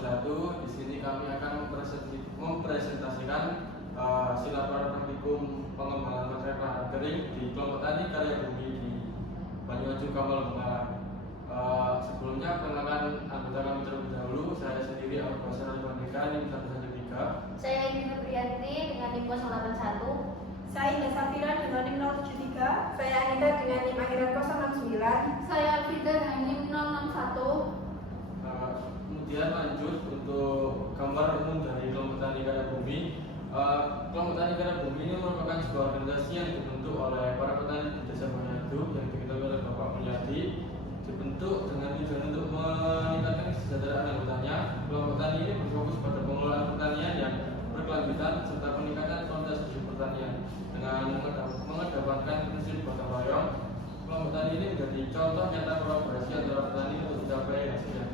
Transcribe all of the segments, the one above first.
2021. Di sini kami akan mempresentasikan hasil laporan praktikum pengembangan konsep lahan kering di kelompok tani karya bumi di Banyuwangi Kamal Bengkalan. Sebelumnya perkenalkan anggota kami terlebih dahulu. Saya sendiri Abu Basar Al-Bandika, NIM 113. Saya Indi Febrianti dengan NIM 081. Saya Indah Safira dengan NIM 073. Saya Anita dengan NIM akhiran 069. Saya Alfida dengan NIM 061. Kemudian lanjut untuk gambar umum dari kelompok tani karya bumi. Kelompok tani karya bumi ini merupakan sebuah organisasi yang dibentuk oleh para petani di Desa Banyuwangi yang diketuai oleh Bapak Mulyadi. Dibentuk dengan tujuan untuk meningkatkan kesejahteraan anggotanya. Kelompok tani ini berfokus pada pengelolaan pertanian yang berkelanjutan serta peningkatan kualitas hasil pertanian. Dengan mengedepankan prinsip gotong royong, kelompok tani ini menjadi contoh nyata kolaborasi antara petani untuk mencapai hasil yang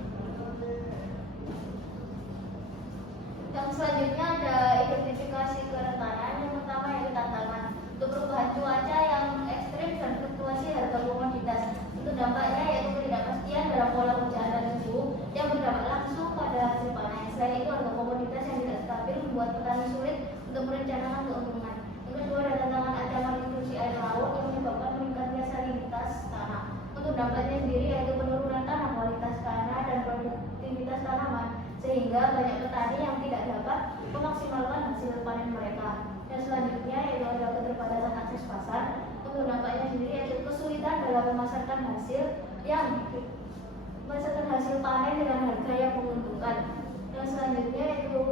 Yang selanjutnya ada identifikasi kerentanan. Yang pertama yaitu tantangan untuk perubahan cuaca yang ekstrim dan fluktuasi harga komoditas. Untuk dampaknya yaitu ketidakpastian dalam pola hujan dan suhu yang berdampak langsung pada hasil panen. Selain itu harga komoditas yang tidak stabil membuat petani sulit untuk merencanakan keuntungan. Yang kedua ada tantangan ancaman intrusi air laut yang menyebabkan meningkatnya salinitas tanah. Untuk dampaknya sendiri yaitu penurunan tanah, kualitas tanah dan produktivitas tanaman, sehingga banyak petani yang tidak dapat memaksimalkan hasil panen mereka. Dan selanjutnya yaitu ada keterbatasan akses pasar. Untuk dampaknya sendiri yaitu kesulitan dalam memasarkan hasil panen dengan harga yang menguntungkan. Yang selanjutnya yaitu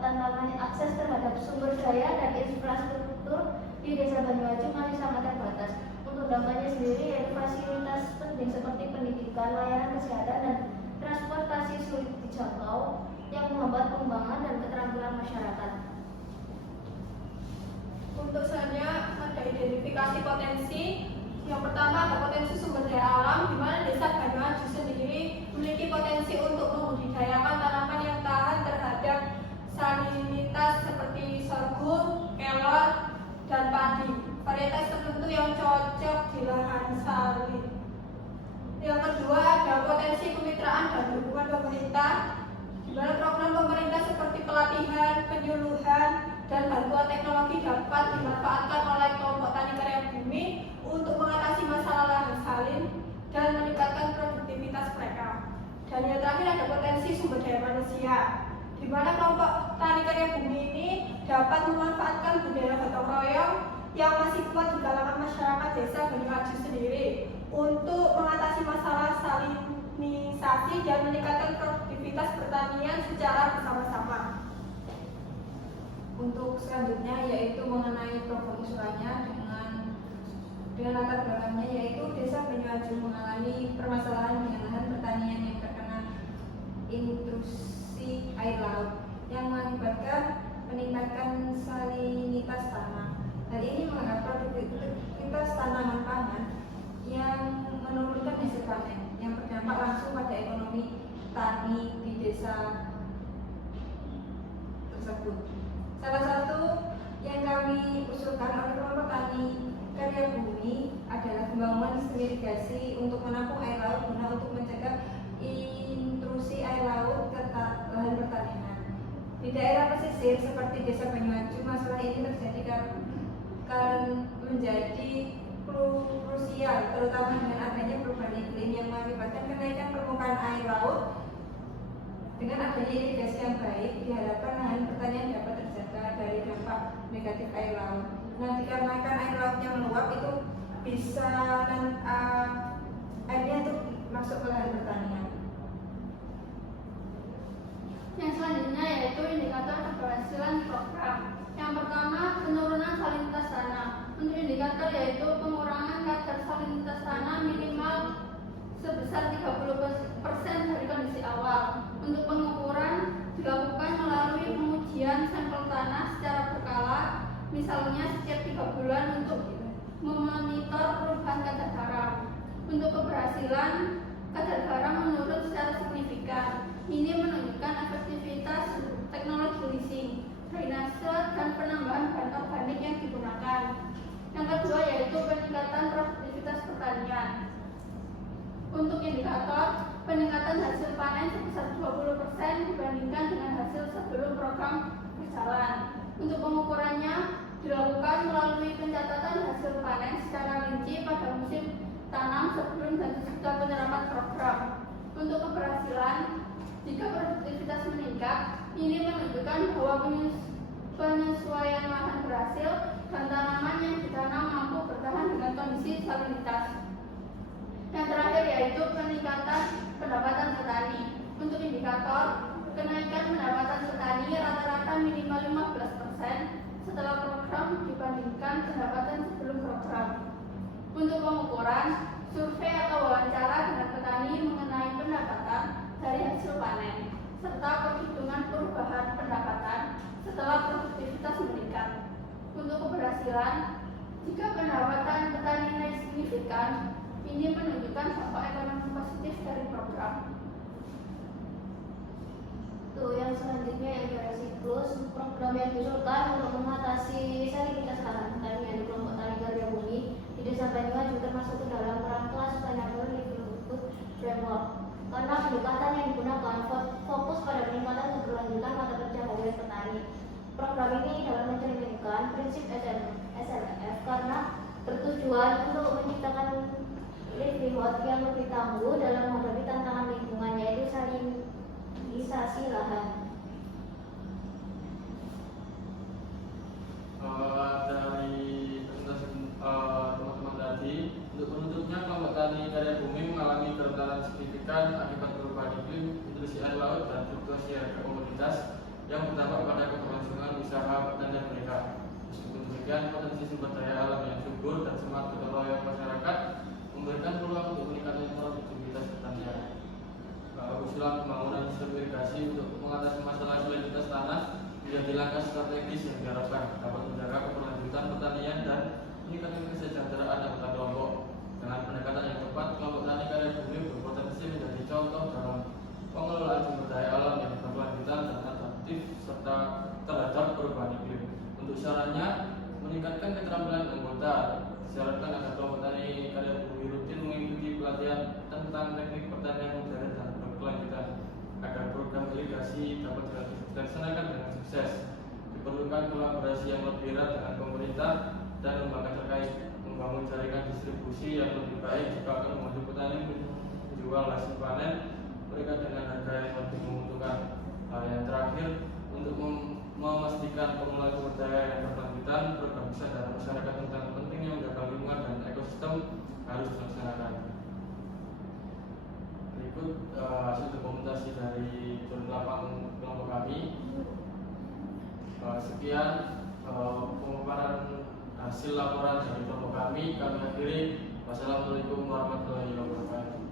tantangan akses terhadap sumber daya dan infrastruktur di Desa Banyuwangi masih sangat terbatas. Untuk dampaknya sendiri yaitu fasilitas penting seperti pendidikan, layanan kesehatan dan transportasi sulit dijangkau yang menghambat pengembangan dan keterampilan masyarakat. Untuk selanjutnya ada identifikasi potensi. Yang pertama ada potensi sumber daya alam, di mana Desa Banyuwangi sendiri memiliki potensi untuk membudidayakan tanaman yang tahan terhadap salinitas seperti sorghum, kelor, dan padi. Varietas tertentu yang cocok di lahan salin. Yang kedua ada potensi kemitraan dan dukungan pemerintah, di mana program pemerintah seperti pelatihan, penyuluhan, dan bantuan teknologi dapat dimanfaatkan oleh kelompok tani karya bumi untuk mengatasi masalah lahan salin dan meningkatkan produktivitas mereka. Dan yang terakhir ada potensi sumber daya manusia, di mana kelompok tani karya bumi ini dapat memanfaatkan budaya gotong royong yang masih kuat di kalangan masyarakat Desa Banyuwangi sendiri untuk mengatasi masalah salinisasi dan meningkatkan produktivitas pertanian secara bersama-sama. Untuk selanjutnya yaitu mengenai program usulannya dengan latar belakangnya yaitu Desa Banyuwangi mengalami permasalahan dengan lahan pertanian yang terkena intrusi air laut yang mengakibatkan peningkatan salinitas tanah. Hal ini menghambat produktivitas tanaman pangan yang menurunkan hasil panen yang berdampak langsung pada ekonomi tani di desa tersebut. Salah satu yang kami usulkan oleh kelompok tani karya bumi adalah pembangunan sistem irigasi untuk menampung air laut guna untuk mencegah intrusi air laut ke lahan pertanian. Di daerah pesisir seperti Desa Banyuwangi, masalah ini terjadi karena menjadi krusial, terutama dengan adanya perubahan iklim yang mengakibatkan kenaikan permukaan air laut. Dengan adanya irigasi yang baik, diharapkan lahan pertanian dapat terjaga dari dampak negatif air laut. Nah, dikarenakan air lautnya meluap itu bisa airnya itu masuk ke lahan pertanian. Yang selanjutnya yaitu indikator keberhasilan program. Yang pertama, penurunan salinitas tanah. Untuk indikator yaitu pengurangan kadar salinitas tanah minimal sebesar 30% dari kondisi awal. Untuk pengukuran dilakukan melalui pengujian sampel tanah secara berkala, misalnya setiap 3 bulan untuk memonitor perubahan kadar garam. Untuk keberhasilan, kadar garam menurun secara signifikan. Ini menunjukkan efektivitas teknologi leasing, drainase, dan penambahan bahan organik yang digunakan. Yang kedua yaitu peningkatan produktivitas pertanian. Untuk indikator, peningkatan hasil panen sebesar 20% dibandingkan dengan hasil sebelum program berjalan. Untuk pengukurannya dilakukan melalui pencatatan hasil panen secara rinci pada musim tanam sebelum dan sesudah penerapan program. Untuk keberhasilan, jika produktivitas meningkat, ini menunjukkan bahwa penyesuaian lahan berhasil dan tanaman yang ditanam mampu bertahan dengan kondisi salinitas. Yang terakhir yaitu peningkatan pendapatan petani. Untuk indikator, kenaikan pendapatan petani rata-rata minimal 15% setelah program dibandingkan pendapatan sebelum program. Untuk pengukuran, survei atau wawancara dengan petani mengenai pendapatan dari hasil panen, serta perhitungan perubahan pendapatan setelah produktivitas meningkat. Untuk keberhasilan, jika pendapatan petani naik signifikan, ini menunjukkan dampak ekonomi positif dari program. Yang selanjutnya yang dari siklus program yang diusulkan untuk mengatasi salinitas lahan pertanian di kelompok tani karya bumi di Desa Banyuwangi juga termasuk ke dalam kerangka Sustainable Livelihood Framework karena pendekatan yang digunakan fokus pada peningkatan keberlanjutan mata pencaharian petani. Program ini dapat mencerminkan prinsip SLF karena bertujuan untuk menciptakan livelihood yang lebih tangguh dalam menghadapi tantangan lingkungan, yaitu salinisasi lahan. Dari presentasi teman-teman tadi, untuk penutupnya kelompok tani karya bumi mengalami kerentanan signifikan akibat perubahan iklim, intrusi air laut, dan fluktuasi harga komoditas yang berdampak pada keberlangsungan usaha pertanian mereka. Meskipun demikian, potensi sumber daya alam yang subur dan semangat gotong royong masyarakat memberikan peluang untuk meningkatkan produktivitas pertanian. Usulan pembangunan sistem irigasi untuk mengatasi masalah salinitas tanah menjadi langkah strategis yang diharapkan dapat menjaga keberlanjutan pertanian dan meningkatkan kesejahteraan anggota kelompok. Dengan pendekatan yang tepat, kelompok tani karya bumi berpotensi menjadi contoh dalam pengelolaan sumber daya alam yang berkelanjutan dan adaptif serta terhadap perubahan iklim. Untuk syaratnya, meningkatkan keterampilan anggota. Diharapkan agar kelompok tani karya bumi rutin mengikuti pelatihan tentang teknik pertanian modern dan berkelanjutan agar program irigasi dapat dilaksanakan dengan sukses. Diperlukan kolaborasi yang lebih erat dengan pemerintah dan lembaga terkait, membangun jaringan distribusi yang lebih baik jika akan membantu petani menjual hasil panen mereka dengan harga yang lebih menguntungkan. Yang terakhir, untuk memastikan pengelolaan sumber daya yang berkelanjutan, program kesadaran masyarakat tentang pentingnya menjaga lingkungan dan ekosistem harus dilaksanakan. Berikut hasil dokumentasi dari turun lapangan kelompok kami. Sekian pemaparan hasil laporan dari kelompok kami. Kami akhiri. Wassalamualaikum warahmatullahi wabarakatuh.